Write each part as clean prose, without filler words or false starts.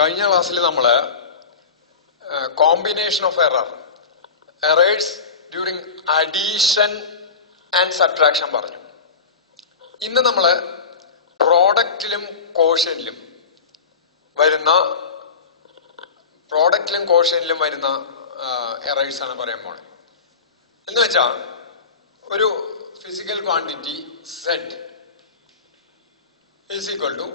കഴിഞ്ഞ ക്ലാസ്സിൽ നമ്മൾ combination of errors during addition and subtraction പറഞ്ഞു. ഇന്ന് നമ്മൾ പ്രോഡക്റ്റിലും കോഷ്യനിലും വരുന്ന എറേഴ്സ് ആണ് പറയാൻ പോണത്. എന്ന് വെച്ചാൽ ഒരു physical quantity Z is equal to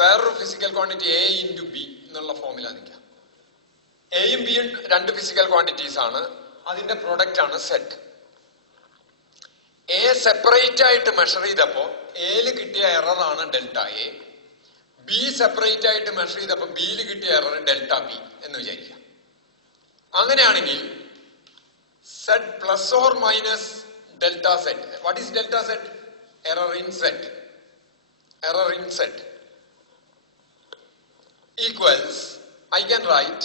വേറൊരു physical quantity A into B എന്നുള്ള ഫോമിലാണ് നിൽക്കുക. എയും ബിയും രണ്ട് ഫിസിക്കൽ ക്വാണ്ടിറ്റീസ് ആണ്, അതിന്റെ പ്രൊഡക്റ്റ് ആണ് സെറ്റ്. എ സെപ്പറേറ്റ് ആയിട്ട് മെഷർ ചെയ്തപ്പോ എയില് കിട്ടിയ എററാണ് ഡെൽറ്റ എ, ബി സെപ്പറേറ്റ് ആയിട്ട് മെഷർ ചെയ്തപ്പോ ബിയിൽ കിട്ടിയ എറർ ഡെൽറ്റ ബി എന്ന് വിചാരിക്കുക. അങ്ങനെയാണെങ്കിൽ set plus or minus delta set. What is delta set? Error in set equals, I can write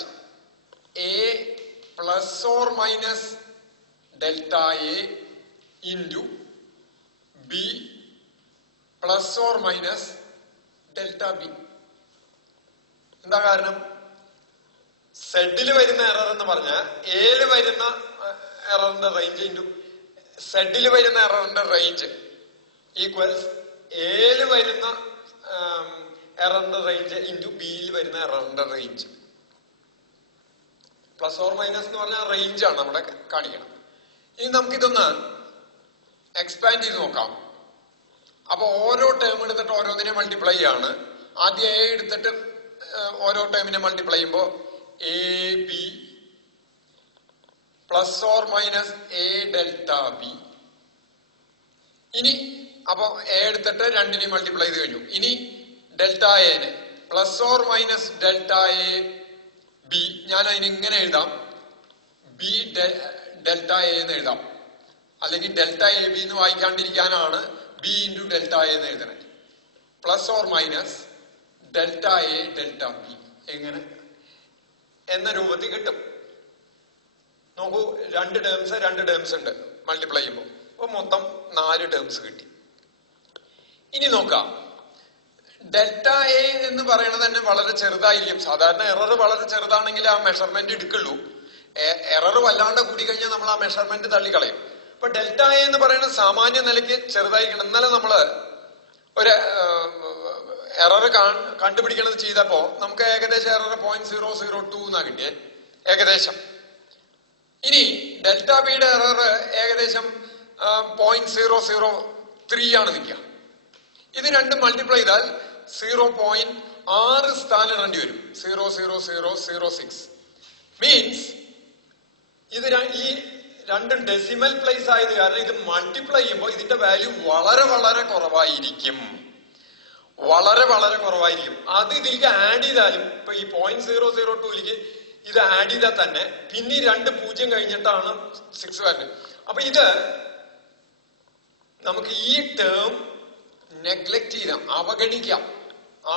A plus or minus delta A into B plus or minus delta B. എന്താ കാരണം? സെഡിൽ വരുന്ന error എന്ന് പറഞ്ഞാൽ എയില് വരുന്ന എററിന്റെ range into സെഡിൽ വരുന്ന എററിന്റെ range equals എയില് വരുന്ന എററിന്റെ range into ബിയിൽ വരുന്ന എററിന്റെ റേഞ്ച്. പ്ലസ് ഓർ മൈനസ് എന്ന് പറഞ്ഞാൽ റേഞ്ച് ആണ് നമ്മുടെ കാണിക്കണം. ഇനി നമുക്കിതൊന്ന് എക്സ്പാൻഡ് ചെയ്ത് നോക്കാം. അപ്പൊ ഓരോ ടേം എടുത്തിട്ട് ഓരോന്നിനെ മൾട്ടിപ്ലൈ ചെയ്യാണ്. ആദ്യം എ എടുത്തിട്ട് ഓരോ ടേമിനെ മൾട്ടിപ്ലൈ ചെയ്യുമ്പോൾ A B plus or minus A delta B. ഇനി അപ്പൊ എ എടുത്തിട്ട് രണ്ടിനെ മൾട്ടിപ്ലൈ ചെയ്ത് കഴിഞ്ഞു. ഇനി delta N plus or minus delta A B. ഞാൻ അതിന് ഇങ്ങനെ എഴുതാം, ബി ഡെൽറ്റ എ എന്ന് എഴുതാം. അല്ലെങ്കിൽ ഡെൽറ്റ എ ബി എന്ന് വായിക്കാണ്ടിരിക്കാനാണ് ബി ഇൻറ്റു ഡെൽറ്റ എ എന്ന് എഴുതണേ. Plus or minus delta A delta B എങ്ങനെ എന്ന രൂപത്തിൽ കിട്ടും. നോക്കൂ, രണ്ട് ടേംസ് ഉണ്ട് മൾട്ടിപ്ലൈ ചെയ്യുമ്പോൾ. അപ്പൊ മൊത്തം 4 ടേംസ് കിട്ടി. ഇനി നോക്കാം, ഡെൽറ്റ എ എന്ന് പറയുന്നത് തന്നെ വളരെ ചെറുതായിരിക്കും. സാധാരണ എറർ വളരെ ചെറുതാണെങ്കിൽ ആ മെഷർമെന്റ് എടുക്കുള്ളൂ. എറർ വല്ലാണ്ട് കൂടി കഴിഞ്ഞാൽ നമ്മൾ ആ മെഷർമെന്റ് തള്ളിക്കളയും. അപ്പൊ ഡെൽറ്റ എ എന്ന് പറയുന്നത് സാമാന്യ നിലയ്ക്ക് ചെറുതായിരിക്കണം. ഇന്നലെ നമ്മള് ഒരു എറർ കണ്ടുപിടിക്കണത് ചെയ്തപ്പോ നമുക്ക് ഏകദേശം എറർ 0.002 എന്നാ കിട്ടിയേ, ഏകദേശം. ഇനി ഡെൽറ്റ ബിയുടെ എറർ ഏകദേശം 0.003 ആണ് നിൽക്കുക. ഇത് രണ്ടും മൾട്ടിപ്ലൈ ചെയ്താൽ 0.6 സ്ഥാനം ഇടേണ്ടി വരും. 0.0006 മീൻസ് ഇത് ഈ രണ്ടും ഡെസിമൽ പ്ലേസ് ആയത് കാരണം ഇത് മൾട്ടിപ്ലൈ ചെയ്യുമ്പോൾ ഇതിന്റെ വാല്യൂ വളരെ വളരെ കുറവായിരിക്കും. അത് ഇതിലേക്ക് ആഡ് ചെയ്താലും ഇപ്പൊ ഈ 0.002ലേക്ക് ഇത് ആഡ് ചെയ്താൽ തന്നെ പിന്നെ 2 0 കഴിഞ്ഞിട്ടാണ് 6 വരുന്നത്. അപ്പൊ ഇത് നമുക്ക് ഈ ടേം നെഗ്ലക്ട് ചെയ്യാം, അവഗണിക്കാം,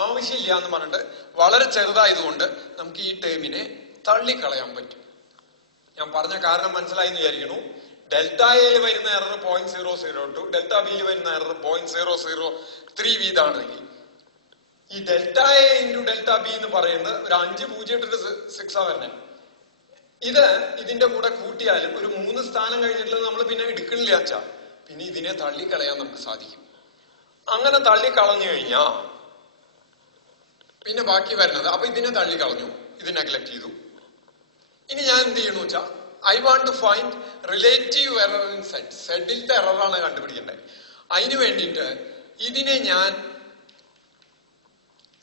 ആവശ്യമില്ല എന്ന് പറഞ്ഞിട്ട് വളരെ ചെറുതായതുകൊണ്ട് നമുക്ക് ഈ ടേമിനെ തള്ളിക്കളയാൻ പറ്റും. ഞാൻ പറഞ്ഞ കാരണം മനസ്സിലായി എന്ന് വിചാരിക്കുന്നു. ഡെൽറ്റ എയിൽ വരുന്ന എറർ 0.002, ഡെൽറ്റ ബിയിൽ വരുന്ന എറർ 0.003 വീതാണെങ്കിൽ ഈ delta A into delta B എന്ന് പറയുന്നത് ഒരു 5 0 ഇട്ടിട്ട് 6 വരുന്നത്. ഇതിന്റെ കൂടെ കൂട്ടിയാലും ഒരു 3 സ്ഥാനം കഴിഞ്ഞിട്ടുള്ളത് നമ്മൾ പിന്നെ എടുക്കണില്ല വെച്ചാൽ പിന്നെ ഇതിനെ തള്ളിക്കളയാൻ നമുക്ക് സാധിക്കും. അങ്ങനെ തള്ളിക്കളഞ്ഞു കഴിഞ്ഞാ പിന്നെ ബാക്കി വരുന്നത്, അപ്പൊ ഇതിനെ തള്ളിക്കളഞ്ഞു, ഇത് നെഗ്ലക്ട് ചെയ്തു. ഇനി ഞാൻ എന്ത് ചെയ്യണു വെച്ചാ, I want to find relative error in Z. സെഡിലത്തെ എററാണ് കണ്ടുപിടിക്കേണ്ടത്. അതിന് വേണ്ടിയിട്ട് ഇതിനെ ഞാൻ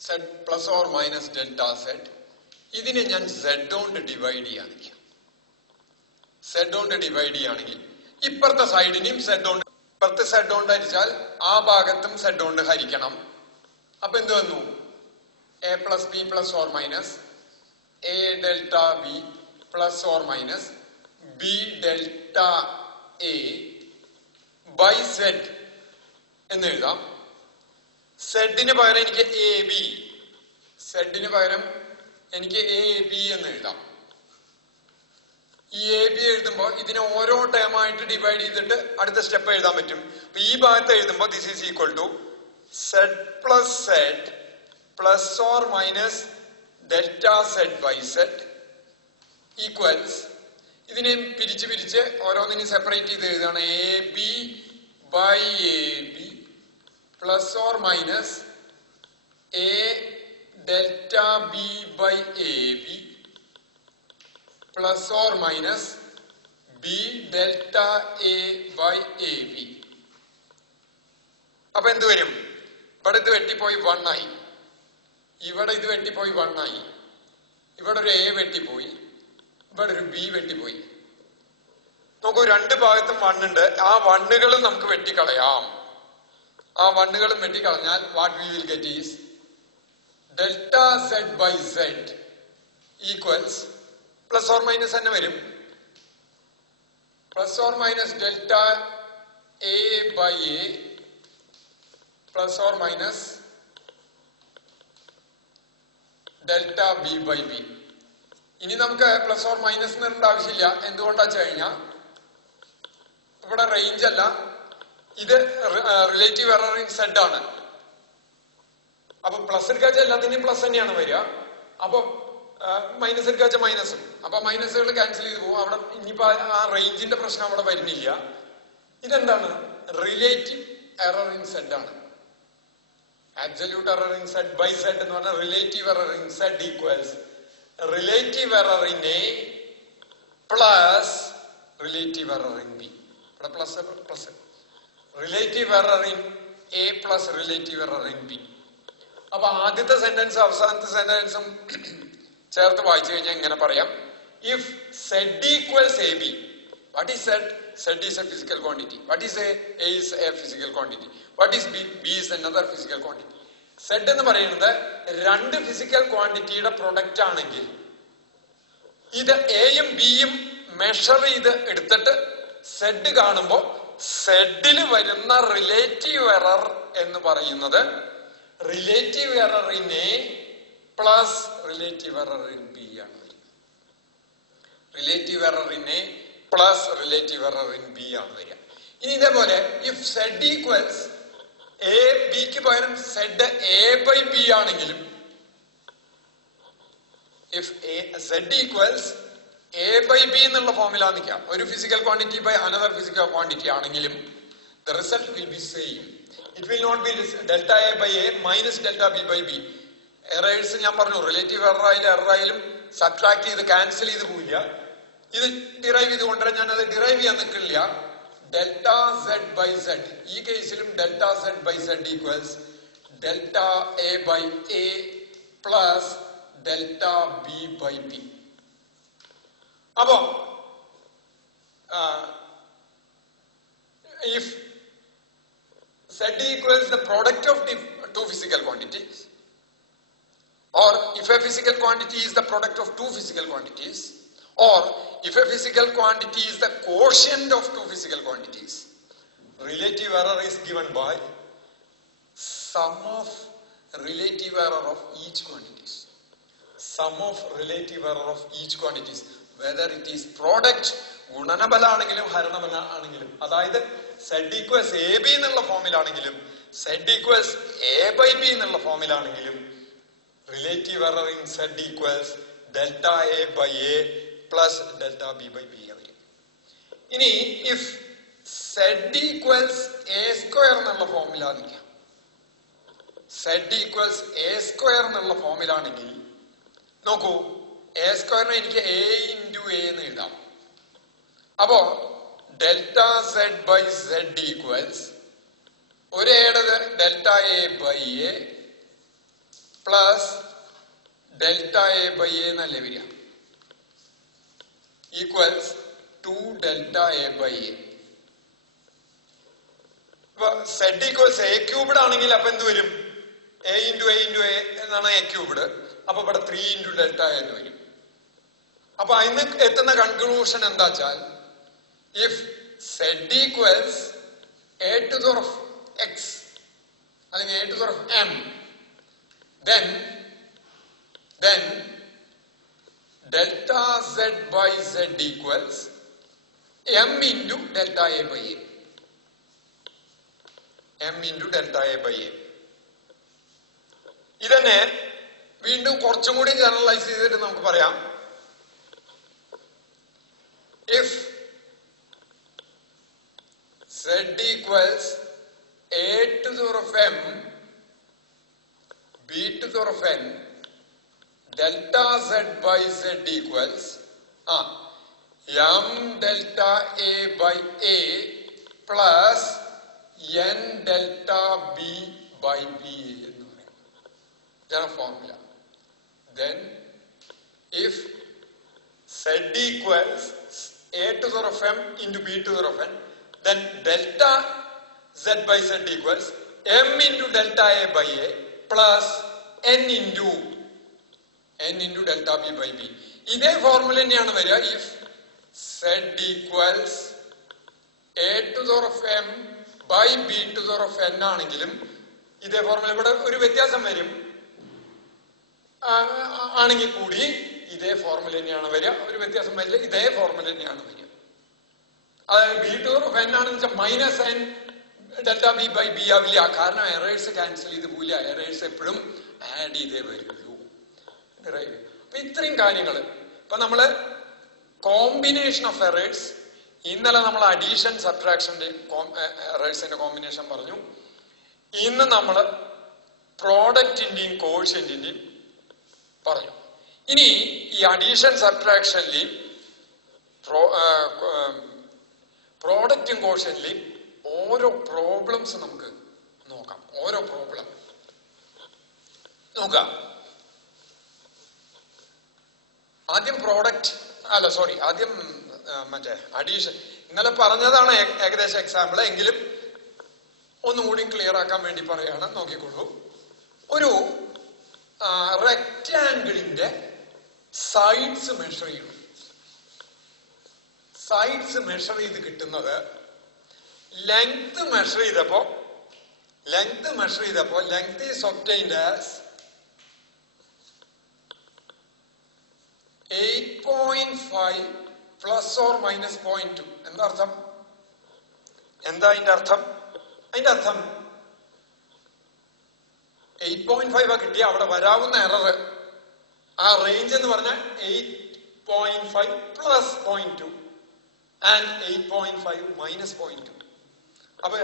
Z plus or minus delta Z, ഇതിനെ ഞാൻ സെഡ് കൊണ്ട് ഡിവൈഡ് ചെയ്യുകയാണെങ്കിൽ ഇപ്പുറത്തെ സൈഡിനെയും സെഡ് കൊണ്ട്, ഇപ്പുറത്തെ സെഡ് കൊണ്ട് ഹരിച്ചാൽ ആ ഭാഗത്തും സെഡ് കൊണ്ട് ഹരിക്കണം. അപ്പൊ എന്ത് വന്നു? A plus B plus or minus A delta B plus or minus B delta A by Z എന്ന് എഴുതാം. സെഡിന് പകരം എനിക്ക് എ ബി എന്ന് എഴുതാം. ഈ എ ബി എഴുതുമ്പോൾ ഇതിനെ ഓരോ ടേമായിട്ട് ഡിവൈഡ് ചെയ്തിട്ട് അടുത്ത സ്റ്റെപ്പ് എഴുതാൻ പറ്റും. അപ്പൊ ഈ ഭാഗത്ത് എഴുതുമ്പോൾ this is equal to Z plus Z plus or minus delta z by z equals ഇതിനെ പിരിച്ച് ഓരോന്നിനും സെപ്പറേറ്റ് ചെയ്ത് എഴുതാണ് A B by A B plus or minus A delta B by A B plus or minus B delta A by A B. അപ്പൊ എന്ത് വരും? ഇവിടെ ഇത് വെട്ടിപ്പോയി 1 ആയി, ഇവിടെ ഇത് വെട്ടിപ്പോയി 1 ആയി, ഇവിടെ ഒരു എ വെട്ടിപ്പോയി, ഇവിടെ ഒരു ബി വെട്ടിപ്പോയി. നമുക്ക് രണ്ട് ഭാഗത്തും 1 ഉണ്ട്. ആ 1കളും നമുക്ക് വെട്ടിക്കളയാം. ആ 1കളും വെട്ടിക്കളഞ്ഞാൽ what we will get is delta Z by Z equals plus or minus തന്നെ വരും. Plus or minus delta A by A plus or minus delta B by B. ഇനി നമുക്ക് പ്ലസ് ഓർ മൈനസ് നിറേണ്ട ആവശ്യമില്ല. എന്തുകൊണ്ടാ വെച്ച് കഴിഞ്ഞാൽ ഇവിടെ റേഞ്ച് അല്ല, ഇത് റിലേറ്റീവ് എറർ ഇൻ സെഡ് ആണ്. അപ്പൊ പ്ലസ് എടുക്കാച്ച എല്ലാത്തിന്റെയും പ്ലസ് തന്നെയാണ് വരിക. അപ്പൊ മൈനസ് എടുക്കാച്ച മൈനസും. അപ്പൊ മൈനസുകൾ ക്യാൻസൽ ചെയ്ത് പോകും. അവിടെ ഇനിയിപ്പോ ആ റേഞ്ചിന്റെ പ്രശ്നം അവിടെ വരുന്നില്ല. ഇതെന്താണ്? റിലേറ്റീവ് എറർ ഇൻ സെഡ് ആണ്. Absolute error in Z by Z എന്ന് പറഞ്ഞാൽ relative error in Z equals relative error in A plus relative error in B. Plus relative error in A plus relative error in B. അപ്പൊ ആദ്യത്തെ sentence അവസാനത്തെ സെന്റൻസും ചേർത്ത് വായിച്ചു കഴിഞ്ഞാൽ എങ്ങനെ പറയാം? If Z equals A B, what is Z? Z is a physical quantity. What is A is a physical quantity. What is B? B is another physical quantity. Z എന്ന് പറയുന്നത് രണ്ട് ഫിസിക്കൽ ക്വാണ്ടിറ്റിയുടെ പ്രൊഡക്റ്റ് ആണെങ്കിൽ ഇത് എയും ബിയും measure ചെയ്ത് എടുത്തിട്ട് Z കാണുമ്പോൾ സെഡിൽ വരുന്ന റിലേറ്റീവ് എറർ എന്ന് പറയുന്നത് relative error in A plus relative error in B ആണ്. Relative error in A plus relative error in B ആണ് വരിക. ഇനി ഇതേപോലെ ഇഫ് സെഡ് ഈക്വൽസ് എ ബിക്ക് പകരം സെഡ് എ ബൈ ബി ആണെങ്കിലും, if Z equals A by B എന്നുള്ള ഫോമിലാ നിൽക്കാം, ഒരു physical quantity by another physical quantity ആണെങ്കിലും the result will be same. It will not be delta A by A minus delta B by B. Errors ഞാൻ പറഞ്ഞു, relative എററായാലും subtract ചെയ്ത് cancel ചെയ്ത് പോയില്ല. ഇത് ഡിറൈവ് ചെയ്ത് കൊണ്ടുവരാൻ ഞാൻ അത് ഡിറൈവ് ചെയ്യാൻ നിൽക്കില്ല. ഡെൽറ്റ സെഡ് ബൈ സെഡ്, ഈ കേസിലും delta Z by Z equals delta A by A plus delta B by B. അപ്പോ if Z equals the product of two physical quantities, or if a physical quantity is the product of two physical quantities, or if a physical quantity is the quotient of two physical quantities, relative error is given by sum of relative error of each quantities. Sum of relative error of each quantities, whether it is product ഗുണനബലാണെങ്കിലും ഹരണബല ആണെങ്കിലും, അതായത് Z equals A B എന്നുള്ള ഫോമിലാണെങ്കിലും Z equals A by B എന്നുള്ള ഫോമിലാണെങ്കിലും relative error in Z equals delta A by A plus delta B by B ആയിരിക്കും. ഇനി if Z equals A square എന്നുള്ള ഫോമിലാണെങ്കിൽ, സെഡ് ഈക്വൽസ് എ സ്ക്വയർ എന്നുള്ള ഫോമിലാണെങ്കിൽ നോക്കൂ, എ സ്ക്വയറിനെ എനിക്ക് എ ഇൻറ്റു എ എന്ന് എഴുതാം. അപ്പോ delta Z by Z equals ഒരു എയുടെ delta A by A plus delta A by A എന്നല്ലേ വരിക, equals 2 delta A by A. ഇപ്പൊ സെഡ് ഈക്വൽസ് എ ക്യൂബ്ഡ് ആണെങ്കിൽ അപ്പൊ എന്ത് വരും? എ ഇൻറ്റു എ എന്നാണ് എ ക്യൂബ്ഡ്. അപ്പൊ ഇവിടെ 3 ഇൻറ്റു ഡെൽറ്റ എന്ന് വരും. അപ്പൊ അതിന് എത്തുന്ന കൺക്ലൂഷൻ എന്താ വെച്ചാൽ, if Z equals A to the power of X അല്ലെങ്കിൽ A to the power of M, then delta z by z equals m into delta a by a. m into delta a by a. ഇതന്നെ വീണ്ടും കുറച്ചും കൂടി generalise ചെയ്തിട്ട് നമുക്ക് പറയാം. If z equals a to the power of m b to the power of n delta z by z equals m delta a by a plus n delta b by b എന്ന് പറയും. ഇതാണ് formula. Then if z equals a to the power of m into b to the power of n, then delta z by z equals m into delta a by a plus n into delta b by b. ഇതേ formula തന്നെയാണ് വരിക. if z equals a to the power of m by b to the power of n ആണെങ്കിലും ഇതേ formula. ഇവിടെ ഒരു വ്യത്യാസം വരും ആണെങ്കിൽ കൂടി ഇതേ ഫോർമുല തന്നെയാണ് വരിക. ഒരു വ്യത്യാസം വരില്ല, ഇതേ ഫോർമുല തന്നെയാണ് വരിക. അതായത് ബി ടു ഓഫ് എൻ ആണെന്ന് വെച്ചാൽ minus N delta B by B ആവില്ല. കാരണം എറേഴ്സ് ക്യാൻസൽ ചെയ്ത് പോവില്ല. എറേഴ്സ് എപ്പോഴും ആഡ് ചെയ്തേ വരുള്ളൂ. അപ്പൊ ഇത്രയും കാര്യങ്ങൾ. ഇപ്പൊ നമ്മള് കോമ്പിനേഷൻ ഓഫ് എറേഴ്സ്, ഇന്നലെ നമ്മൾ അഡീഷൻ സബ്ട്രാക്ഷന്റെ എറേഴ്സിന്റെ കോമ്പിനേഷൻ പറഞ്ഞു. ഇന്ന് നമ്മൾ പ്രോഡക്റ്റിന്റെയും കോഷ്യന്റിന്റെയും പറഞ്ഞു. ഇനി ഈ അഡീഷൻ സബ്ട്രാക്ഷനിലെയും പ്രോഡക്റ്റും കോഷ്യന്റിലെയും ഓരോ പ്രോബ്ലംസ് നമുക്ക് നോക്കാം. ഓരോ പ്രോബ്ലം നോക്കാം. ആദ്യം ആദ്യം മറ്റേ അഡീഷൻ. ഇന്നലെ പറഞ്ഞതാണ് ഏകദേശം എക്സാമ്പിൾ, എങ്കിലും ഒന്നുകൂടി ക്ലിയർ ആക്കാൻ വേണ്ടി പറയാണ്. നോക്കിക്കൊള്ളൂ. ഒരു റെക്റ്റാങ്കിളിന്റെ സൈഡ്സ് മെഷർ ചെയ്യണം. സൈഡ്സ് മെഷർ ചെയ്ത് കിട്ടുന്നത് ലെങ്ത് മെഷർ ചെയ്തപ്പോ length is obtained as 8.5 plus or minus 0.2. എന്താ അർത്ഥം? അതിന്റെ അർത്ഥം 8.5 കിട്ടിയ അവിടെ വരാവുന്ന എറർ, ആ റേഞ്ച് എന്ന് പറഞ്ഞാൽ 8.5 പ്ലസ് 0.2 ആൻഡ് 8.5 മൈനസ് 0.2. അപ്പൊ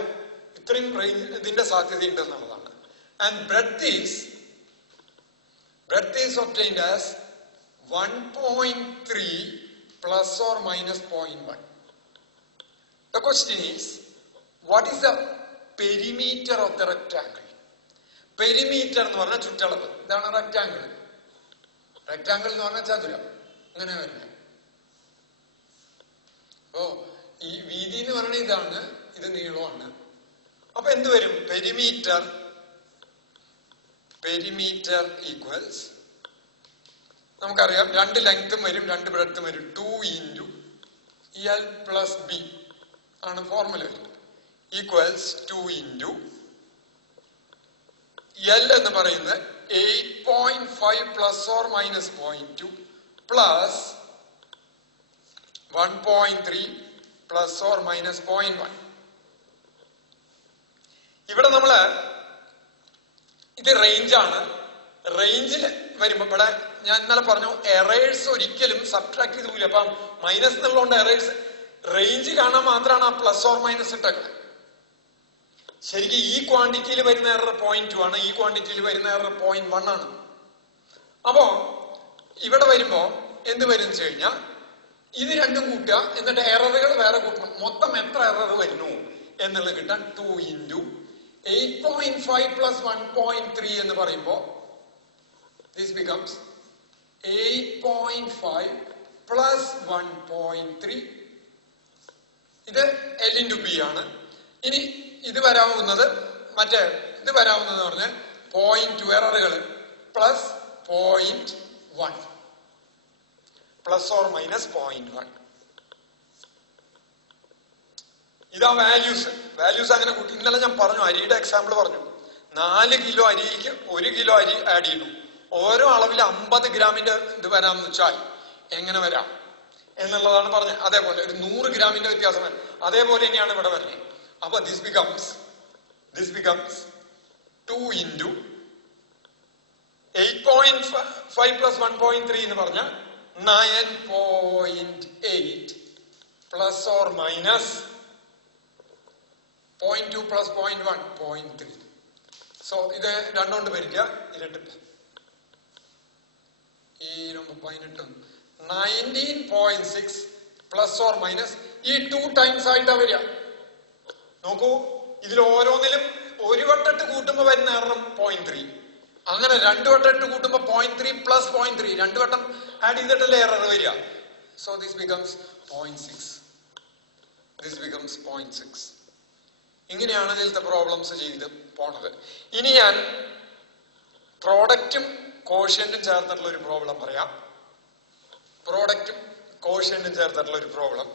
ഇത്രയും റേഞ്ച് ഇതിന്റെ സാധ്യത ഉണ്ടെന്നുള്ളതാണ്. And breadth is obtained as 1.3 plus or minus 0.1. The question is, what is the perimeter of the rectangle? Perimeter എന്ന് പറഞ്ഞാൽ ചുറ്റളവ്. ഇതാണ് റെക്ടാങ്കിൾ. റെക്ടാങ്കിൾ എന്ന് പറഞ്ഞാൽ ചതുരം. അങ്ങനെ വരുന്നത്. ഓ, ഈ വീതി എന്ന് പറയുന്നത് ഇതാണ്, ഇത് നീളമാണ്. അപ്പൊ എന്ത് വരും? പെരിമീറ്റർ ഈക്വൽസ്, നമുക്കറിയാം, രണ്ട് ലെങ്ത്തും വരും, രണ്ട് ബ്രെഡ്ത്തും വരും. 2 into L plus B ആണ് ഫോർമുല വരും. ഈക്വൽസ് 2 into L എന്ന് പറയുന്നത് 8.5 plus or minus 0.2 plus 1.3 plus or minus 0.1. ഇവിടെ നമ്മള് ഇത് റേഞ്ചാണ്. റേഞ്ചിൽ വരുമ്പോ ഇവിടെ ഞാൻ ഇന്നലെ പറഞ്ഞു എറേഴ്സ് ഒരിക്കലും സബ്ട്രാക്ട് ചെയ്ത് പോയില്ല. അപ്പം മൈനസ് എന്നുള്ളതുകൊണ്ട് എറേഴ്സ് റേഞ്ച് കാണാൻ മാത്രമാണ് ആ പ്ലസ് ഓർ മൈനസ് ഇട്ടേക്കുന്നത്. ശരിക്കും ഈ ക്വാണ്ടിറ്റിയിൽ വരുന്ന എറർ 0.2 ആണ്, ഈ ക്വാണ്ടിറ്റിയിൽ വരുന്ന എറർ 0.1 ആണ്. അപ്പോ ഇവിടെ വരുമ്പോ എന്ത് വരും വെച്ച് കഴിഞ്ഞാൽ ഇത് രണ്ടും കൂട്ടുക, എന്നിട്ട് എററുകൾ വേറെ കൂട്ടണം. മൊത്തം എത്ര എറർ വരുന്നു എന്നുള്ളത് കിട്ടാൻ 2 into 8.5 plus 1.3 എന്ന് പറയുമ്പോ this becomes 8.5 plus 1.3. ഇത് L into B ആണ്. ഇനി ഇത് വരാവുന്നത് ഇത് വരാവുന്നത് പറഞ്ഞാൽ 0.2 എററുകൾ പ്ലസ് 0.1 പ്ലസ് ഓർ മൈനസ് 0.1. ഇതാ വാല്യൂസ് അങ്ങനെ കൂട്ടി. ഇന്നലെ ഞാൻ പറഞ്ഞു, അരിയുടെ എക്സാമ്പിൾ പറഞ്ഞു. 4 കിലോ അരിക്ക് 1 കിലോ അരി ആഡ് ചെയ്യുന്നു. ഓരോ അളവിൽ 50 ഗ്രാമിന്റെ ഇത് വരാമെന്ന് വെച്ചാൽ എങ്ങനെ വരാം എന്നുള്ളതാണ് പറഞ്ഞത്. അതേപോലെ ഒരു 100 ഗ്രാമിന്റെ വ്യത്യാസം വരും. അതേപോലെ തന്നെയാണ് ഇവിടെ വരുന്നത്. അപ്പൊ this becomes 2 into 8.5 പ്ലസ് 1.3 എന്ന് പറഞ്ഞ 9.8 plus or minus 0.2 plus 0.1 0.3. So ഇത് രണ്ടുകൊണ്ട് ഭരിക്കുക, ഇരട്ടിപ്പ്. ഈ 19.6 പ്ലസ് ഓർ മൈനസ് ഈ 2 ടൈംസ് ആയിട്ടാ വരിക. നോക്കൂ, ഇതിൽ ഓരോന്നിലും ഒരു വട്ടിട്ട് കൂട്ടുമ്പോ വരുന്ന എറർ 0.3. അങ്ങനെ 2 വട്ടം ഇട്ട് കൂട്ടുമ്പോ 0.3 പ്ലസ് 0.3 2 വട്ടം ആഡ് ചെയ്തിട്ടല്ലേ എറർ വരിക. So this becomes 0.6. This becomes 0.6. ഇങ്ങനെയാണ് ഇതിലത്തെ പ്രോബ്ലംസ് ചെയ്ത് പോണത്. ഇനി ഞാൻ പ്രോഡക്റ്റും കോഷ്യന്റും ചേർത്തിട്ടുള്ള ഒരു പ്രോബ്ലം പറയാം. പ്രോഡക്റ്റും കോഷ്യന്റും ചേർത്തിട്ടുള്ള ഒരു problem.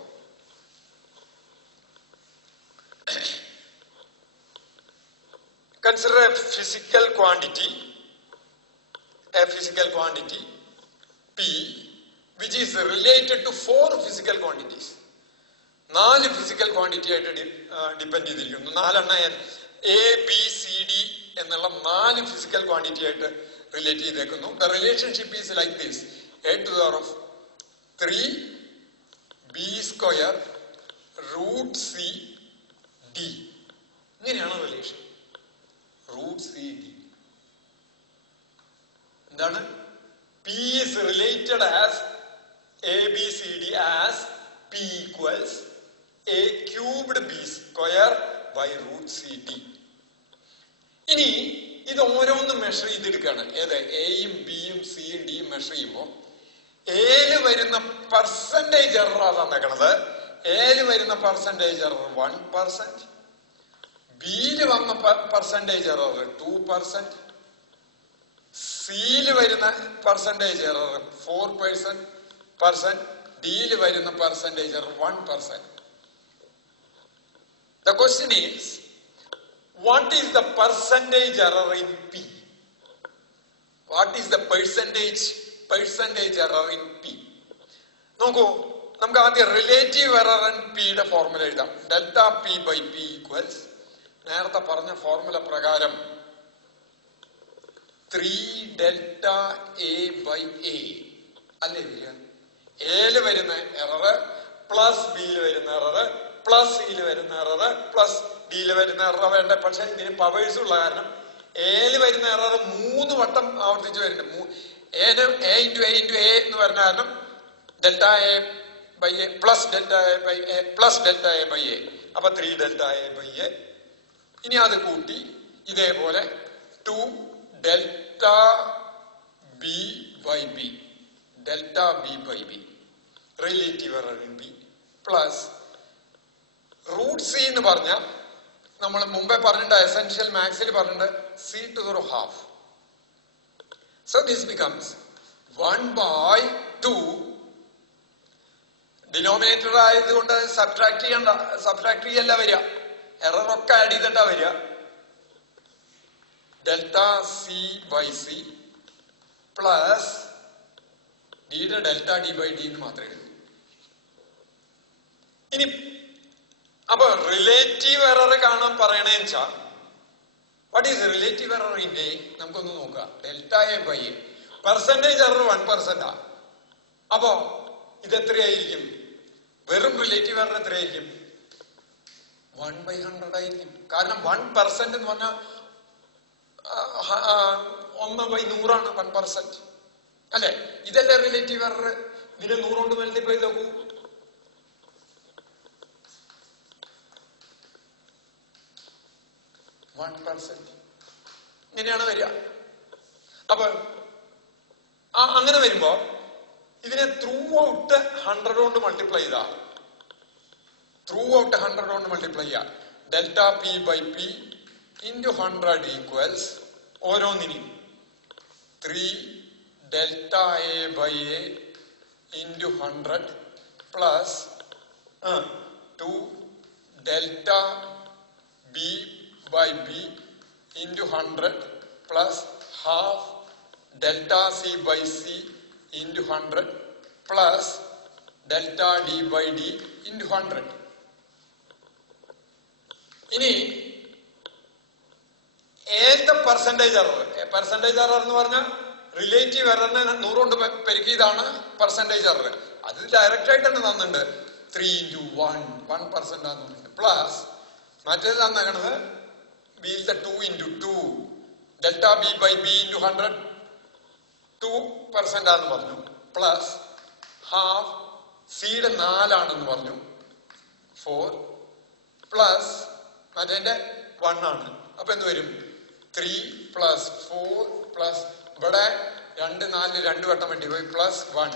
Consider a physical quantity P which is related to 4 physical quantities. 4 physical quantity ആയിട്ട് ഡിപ്പെൻഡ് ചെയ്തിരിക്കുന്നു. 4 എണ്ണ A, B, C, D എന്നുള്ള 4 physical quantity ആയിട്ട് relate ചെയ്തേക്കുന്നു. The relationship is like this: a to the power of 3 b square root c d. ഇങ്ങനെയാണ് relation. Root C D എന്താണ്? P is related as ABCD as P equals A cubed B square by root CD. ഇനി ഇത് ഓരോന്നും measure ചെയ്തെടുക്കുകയാണ്. ഏത്? എയും ബിയും സിയും ഡിയും മെഷർ ചെയ്യുമ്പോൾ എയില് വരുന്ന പെർസെന്റേജ് എറർ തന്നേക്കണത്. എയില് വരുന്ന പെർസെന്റേജ് എറർ 1%, ബിയില് വന്ന പെർസെന്റേജ് എറർ 2%, സിയില് വരുന്ന പെർസെന്റേജ് എറർ 4%, ഡിയില് വരുന്ന percentage error 1%. The question is, what is the percentage error in P? What is the percentage error in P? നോക്കൂ, നമുക്ക് ആദ്യം റിലേറ്റീവ് എറർ ഇൻ പിയുടെ ഫോർമുല എഴുതാം. Delta P by P equals നേരത്തെ പറഞ്ഞ formula പ്രകാരം 3 delta A by A അല്ലേ വരിക? എയില് വരുന്ന എറർ പ്ലസ് ബിയിൽ വരുന്ന എറർ പ്ലസ് സിയിൽ വരുന്ന എറർ പ്ലസ് ഡിയിൽ വരുന്ന എറർ വേണ്ട. പക്ഷെ ഇതിന് പവേഴ്സ് ഉള്ള കാരണം എയില് വരുന്ന എറർ 3 വട്ടം ആവർത്തിച്ച് വരുന്നുണ്ട്. A into A into A എന്ന് പറഞ്ഞ കാരണം delta A by A plus delta A by A plus delta A by A. അപ്പൊ 3 ഡെൽറ്റ എ ബൈ എ. ഇനി അത് കൂട്ടി ഇതേപോലെ 2 delta B by B, delta B by B relative error in B plus root C എന്ന് പറഞ്ഞ നമ്മൾ മുമ്പേ പറഞ്ഞിട്ട് എസെൻഷ്യൽ മാത്സിൽ പറഞ്ഞിട്ട് C to the half. So this becomes 1/2. Denominator ആയതുകൊണ്ട് സബ്ട്രാക്ട് ചെയ്യല്ല വരിക, എറർ ഒക്കെ ആഡ് ചെയ്തിട്ടാ വരിക. Delta C by C plus ഡിയുടെ ഡെൽറ്റ ഡി ബൈ ഡി എന്ന് മാത്രമേ എഴുതൂ. ഇനി അപ്പൊ റിലേറ്റീവ് എറർ കാണാൻ പറയണേന്ന് വെച്ചാ what is relative error in A? നമുക്കൊന്ന് നോക്കാം. Delta A by A percentage error 1%. അപ്പോ ഇതെത്രയായിരിക്കും? വെറും റിലേറ്റീവ് എറർ എത്രയായിരിക്കും? 1/100 ആയിരിക്കും. കാരണം 1% എന്ന് പറഞ്ഞാൽ 1/100 1%. അല്ലെ? ഇതല്ലേ റിലേറ്റീവ് എറർ. ഇതിനെ 100 കൊണ്ട് മൾട്ടിപ്ലൈ ചെയ്ത് നോക്കൂ. 1%. ഇങ്ങനെയാണ് വരിക. അപ്പൊ അങ്ങനെ വരുമ്പോ ഇതിനെ ത്രൂ ഔട്ട് 100 കൊണ്ട് മൾട്ടിപ്ലൈ ചെയ്താ delta P by P into 100 equals ഓരോന്നിനും 3 delta A by A into 100 plus 2 delta B by b into 100 plus half delta c by c into 100 plus delta d by d into 100. ഇനി ഏത് percentage error എന്ന് പറഞ്ഞാൽ relative എററിനെ 100 കൊണ്ട് പെരുക്കിയതാണ് percentage error. അത് direct ആയിട്ട് തന്നെ തന്നിട്ടുണ്ട്. 3 into 1% ആണെന്ന് പറഞ്ഞിട്ട് പ്ലസ് മറ്റേത് തന്നേക്കണത് ബിയിലത്തെ 2 into 2 delta B by B into 100 2% ആണെന്ന് പറഞ്ഞു. പ്ലസ് ഹാഫ് സിയുടെ 4 ആണെന്ന് പറഞ്ഞു 4 പ്ലസ് മറ്റേന്റെ 1 ആണ്. അപ്പൊ എന്ത് വരും 3 പ്ലസ് 4 പ്ലസ് ഇവിടെ 2 4 2 വട്ടം വെട്ടി പോയി പ്ലസ് 1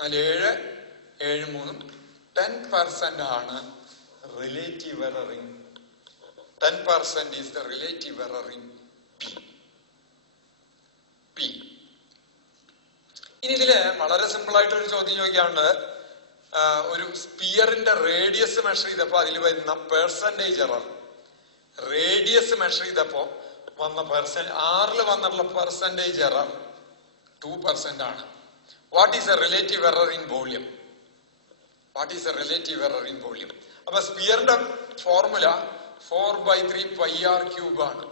7 7 3 10% ആണ് relative error in 10% is the relative error in P. ഇനി ഇതില് വളരെ സിമ്പിൾ ആയിട്ടൊരു ചോദ്യം ചോദിക്കാറുണ്ട്. ഒരു സ്പിയറിന്റെ റേഡിയസ് മെഷർ ചെയ്തപ്പോ അതിൽ വരുന്ന പെർസെന്റേജ് എറർ, റേഡിയസ് മെഷർ ചെയ്തപ്പോ വന്ന ആറിൽ വന്നിട്ടുള്ള പെർസെന്റേജ് എറർ 2% ആണ്. What is A relative error in volume? What is A relative error in volume? അപ്പൊ സ്പിയറിന്റെ ഫോർമുല 4/3 πr³ ആണ്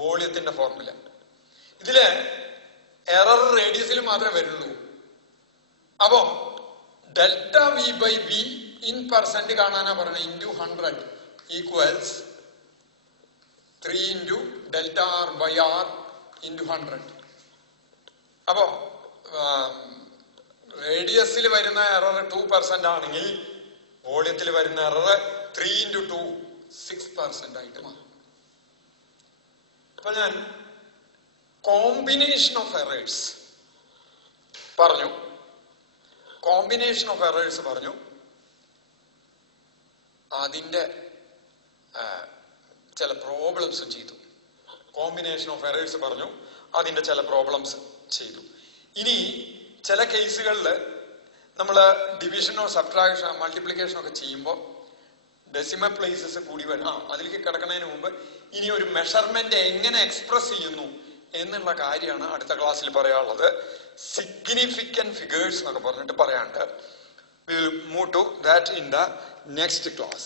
വോള്യത്തിന്റെ ഫോർമുല. ഇതില് എറർ റേഡിയസിൽ മാത്രമേ വരുള്ളൂ. അപ്പോ delta V by V in percent കാണാനാ പറഞ്ഞത് into 100 equals 3 into delta R by R into 100. അപ്പോ റേഡിയസിൽ വരുന്ന എറർ 2% ആണെങ്കിൽ വോള്യത്തിൽ വരുന്ന എറർ 3 into 2 6% ആയിട്ട് മാറും. അപ്പൊ ഞാൻ കോമ്പിനേഷൻ ഓഫ് എറേഴ്സ് പറഞ്ഞു. കോമ്പിനേഷൻ ഓഫ് എറേഴ്സ് പറഞ്ഞു. അതിന്റെ ചില പ്രോബ്ലംസും ചെയ്തു. കോമ്പിനേഷൻ ഓഫ് എറേഴ്സ് പറഞ്ഞു, അതിന്റെ ചില പ്രോബ്ലംസ് ചെയ്തു. ഇനി ചില കേസുകളിൽ നമ്മൾ ഡിവിഷനോ സബ്ട്രാക്ഷൻ മൾട്ടിപ്ലിക്കേഷനോ ഒക്കെ ചെയ്യുമ്പോൾ ഡെസിമൽ പ്ലേസസ് കൂടി വരും. അതിലേക്ക് കിടക്കുന്നതിന് മുമ്പ് ഇനി ഒരു മെഷർമെന്റ് എങ്ങനെ എക്സ്പ്രസ് ചെയ്യുന്നു എന്നുള്ള കാര്യമാണ് അടുത്ത ക്ലാസ്സിൽ പറയാനുള്ളത്. സിഗ്നിഫിക്കന്റ് ഫിഗേഴ്സ് എന്നൊക്കെ പറഞ്ഞിട്ട് പറയാണ്ട്. We will move to that in the next class.